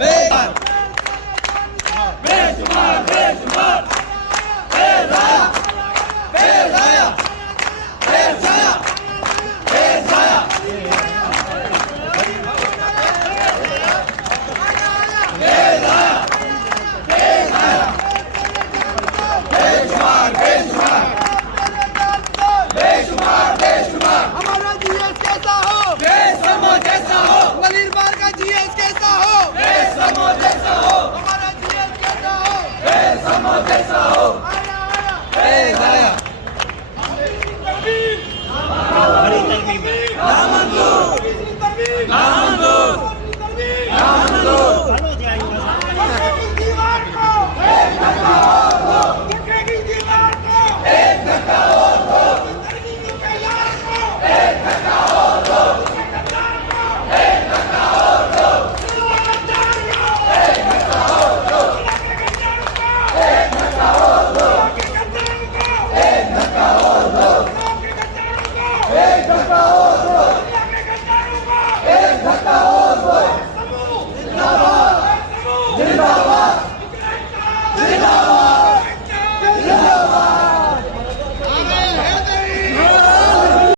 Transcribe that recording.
बेदार बेशुमार बेशुमार बेराया बेराया बेसाया बेसाया बेराया बेसाया बेशुमार बेशुमार बेशुमार बेशुमार हमारा जीएस कैसा हो, बेसमो जैसा हो, नलीरबार का जीएस कैसा हो, बेसमो